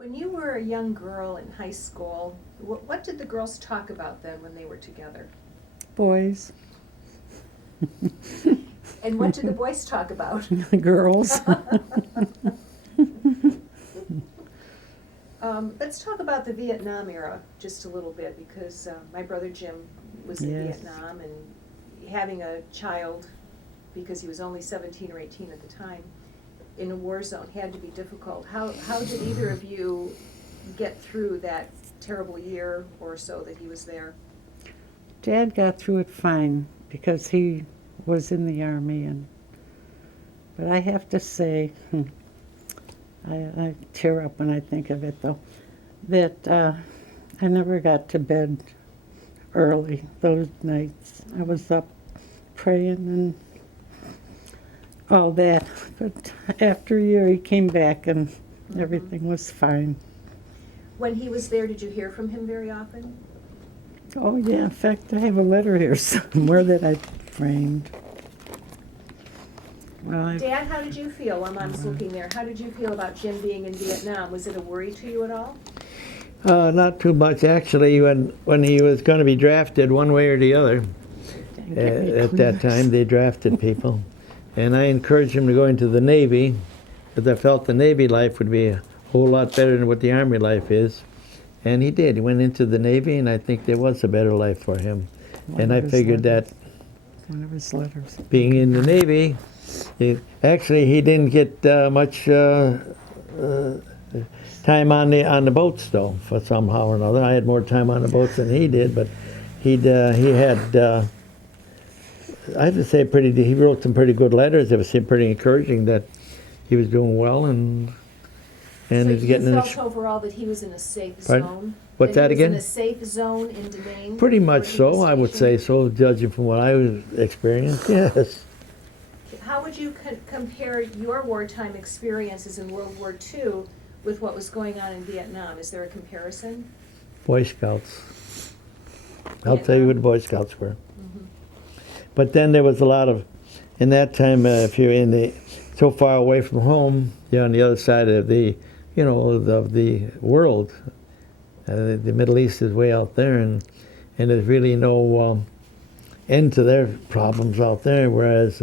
When you were a young girl in high school, what did the girls talk about then when they were together? Boys. And what did the boys talk about? Girls. Let's talk about the Vietnam era just a little bit, because my brother Jim was in Yes. Vietnam, and having a child, because he was only 17 or 18 at the time, in a war zone had to be difficult. How did either of you get through that terrible year or so that he was there? Dad got through it fine because he was in the Army, but I have to say, I tear up when I think of it though, that I never got to bed early those nights. I was up praying and all that, but after a year he came back and everything was fine. When he was there, did you hear from him very often? Oh yeah, in fact I have a letter here somewhere that I framed. Well, Dad, how did you feel while Mom's looking there? How did you feel about Jim being in Vietnam? Was it a worry to you at all? Not too much, actually. When he was going to be drafted one way or the other, at that time they drafted people, and I encouraged him to go into the Navy because I felt the Navy life would be a whole lot better than what the Army life is, and he did. He went into the Navy, and I think there was a better life for him. And I figured that one of his letters. being in the Navy, he didn't get much time on the boats though, for somehow or another. I had more time on the boats than he did, but he had I have to say he wrote some pretty good letters. It was pretty encouraging that he was doing well and So he's getting you in felt overall that he was in a safe Pardon? zone? What's that He again? was in a safe zone in Da Nang? pretty much where he was so, I would say stationed? so, judging from what I was experienced. Yes. How would you compare your wartime experiences in World War II with what was going on in Vietnam? Is there a comparison? Boy Scouts. I'll tell you who the Boy Scouts were. Mm-hmm. But then there was a lot of, in that time, if you're so far away from home, you're on the other side of the world. The Middle East is way out there, and there's really no end to their problems out there. Whereas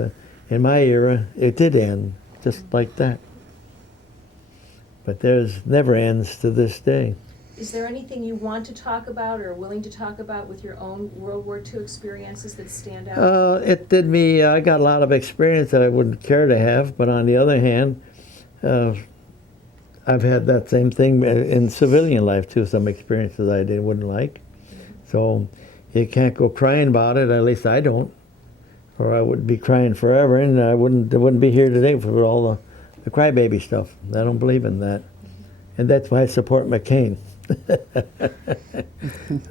in my era, it did end just like that. But there's never ends to this day. Is there anything you want to talk about or willing to talk about with your own World War II experiences that stand out? It did me. I got a lot of experience that I wouldn't care to have, but on the other hand, I've had that same thing in civilian life too. Some experiences I wouldn't like. So you can't go crying about it. At least I don't, or I would be crying forever, and I wouldn't be here today for all the crybaby stuff. I don't believe in that, and that's why I support McCain.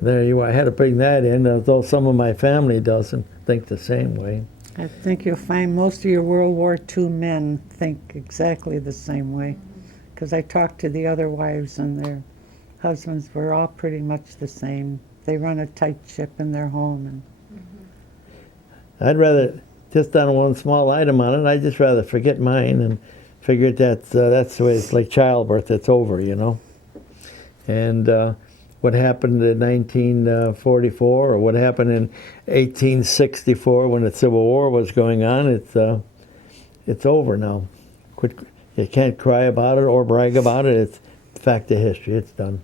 There you are. I had to bring that in, although some of my family doesn't think the same way. I think you'll find most of your World War II men think exactly the same way. Because I talked to the other wives and their husbands were all pretty much the same. They run a tight ship in their home. I'd rather, just on one small item on it, I'd just rather forget mine and figure that's the way it's like childbirth, it's over, you know. And what happened in 1944 or what happened in 1864 when the Civil War was going on, it's over now. You can't cry about it or brag about it. It's a fact of history. It's done.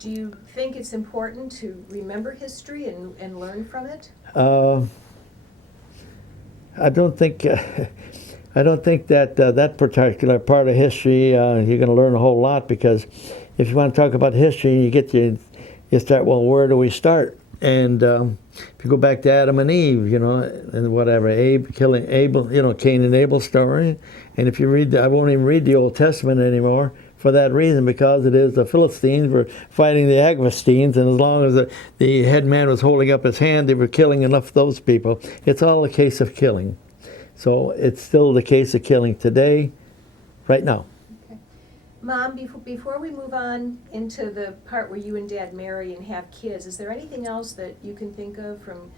Do you think it's important to remember history and learn from it? I don't think that that particular part of history you're going to learn a whole lot, because if you want to talk about history, you start, well, where do we start? And if you go back to Adam and Eve, you know, and whatever, Abe killing Abel, you know, Cain and Abel story. And if you read, I won't even read the Old Testament anymore for that reason, because it is the Philistines were fighting the Agvestines, and as long as the head man was holding up his hand, they were killing enough of those people. It's all a case of killing. So it's still the case of killing today, right now. Okay. Mom, before we move on into the part where you and Dad marry and have kids, is there anything else that you can think of from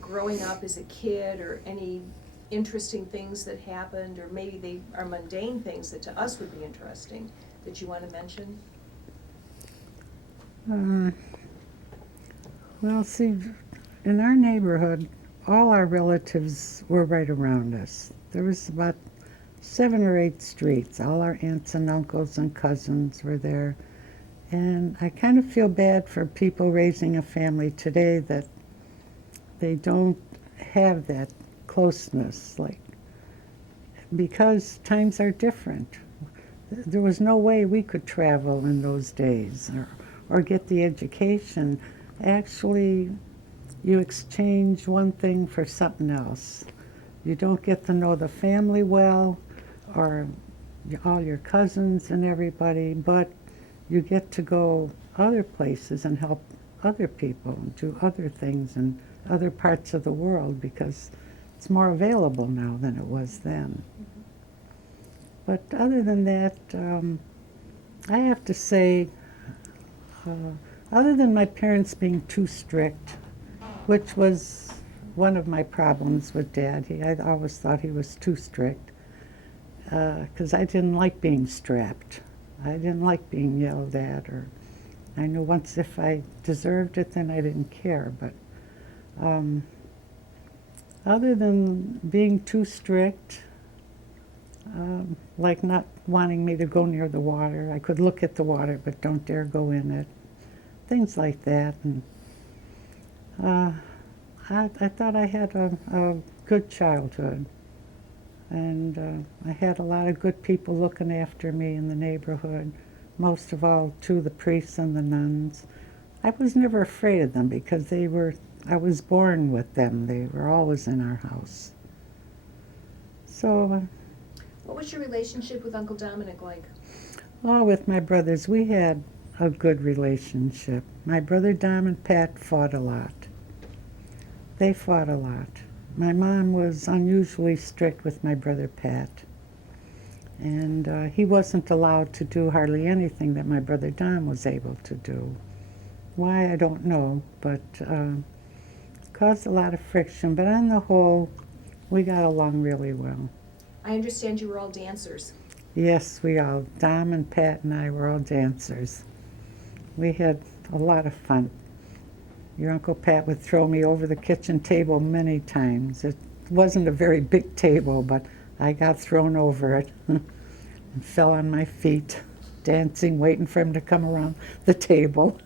growing up as a kid, or any interesting things that happened, or maybe they are mundane things that to us would be interesting, that you want to mention? Well, see, in our neighborhood, all our relatives were right around us. There was about 7 or 8 streets. All our aunts and uncles and cousins were there. And I kind of feel bad for people raising a family today that they don't have that closeness, like, because times are different. There was no way we could travel in those days or get the education. Actually, you exchange one thing for something else. You don't get to know the family well or all your cousins and everybody, but you get to go other places and help other people and do other things in other parts of the world because it's more available now than it was then. But other than that, I have to say, other than my parents being too strict, which was one of my problems with Dad, I always thought he was too strict because I didn't like being strapped. I didn't like being yelled at, or I knew once if I deserved it, then I didn't care. But other than being too strict, like not wanting me to go near the water. I could look at the water, but don't dare go in it. Things like that. And I thought I had a good childhood. And I had a lot of good people looking after me in the neighborhood, most of all, too, the priests and the nuns. I was never afraid of them because I was born with them. They were always in our house. So, What was your relationship with Uncle Dominic like? with my brothers, we had a good relationship. My brother Dom and Pat fought a lot. They fought a lot. My mom was unusually strict with my brother Pat. And he wasn't allowed to do hardly anything that my brother Dom was able to do. Why, I don't know, but caused a lot of friction. But on the whole, we got along really well. I understand you were all dancers. Yes, Dom and Pat and I were all dancers. We had a lot of fun. Your Uncle Pat would throw me over the kitchen table many times. It wasn't a very big table, but I got thrown over it and fell on my feet, dancing, waiting for him to come around the table.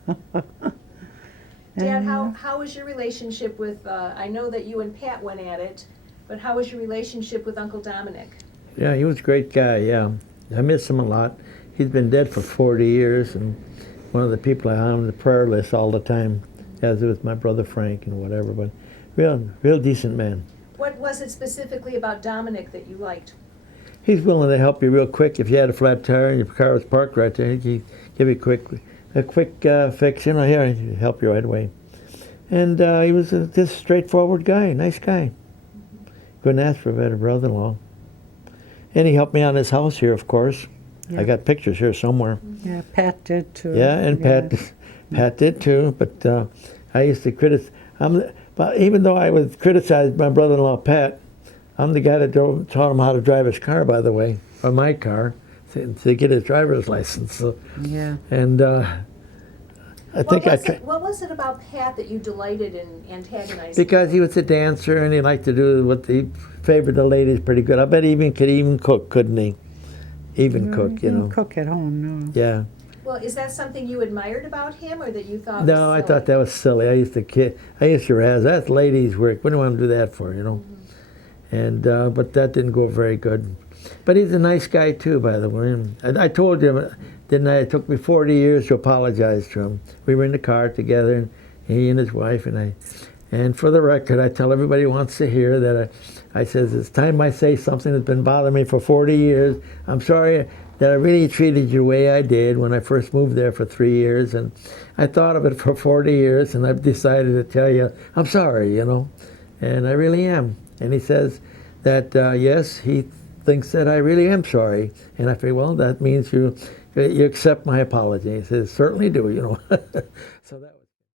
Dad, how was your relationship with, I know that you and Pat went at it, but how was your relationship with Uncle Dominic? Yeah, he was a great guy, yeah. I miss him a lot. He's been dead for 40 years, and one of the people I had on the prayer list all the time, as it was my brother Frank and whatever, but real decent man. What was it specifically about Dominic that you liked? He's willing to help you real quick. If you had a flat tire and your car was parked right there, he'd give you a quick fix, here, and he'd help you right away. And he was just straightforward guy, nice guy. Couldn't ask for a better brother-in-law. And he helped me on his house here, of course. Yeah. I got pictures here somewhere. Yeah, Pat did too. Yeah, and Pat did too. But I used to criticize. But even though I would criticize my brother-in-law Pat, I'm the guy that taught him how to drive his car, by the way, or my car, to get his driver's license. So, yeah. And What was it about Pat that you delighted in antagonizing? Because he was a dancer and he liked to do what he favored the ladies pretty good. I bet he could cook, couldn't he? Cook, He didn't cook at home, no. Yeah. Well, is that something you admired about him, or that you thought? No, was I thought that was silly. I used to razz. That's ladies' work. What do you want to do that for, Mm-hmm. And but that didn't go very good. But he's a nice guy too, by the way. And I told him, didn't I? It took me 40 years to apologize to him. We were in the car together, and he and his wife and I. And for the record, I tell everybody who wants to hear that I says, it's time I say something that's been bothering me for 40 years. I'm sorry that I really treated you the way I did when I first moved there for 3 years. And I thought of it for 40 years, and I've decided to tell you, I'm sorry, And I really am. And he says that, yes, he thinks that I really am sorry. And I figure, well, that means you accept my apology. He says, certainly do,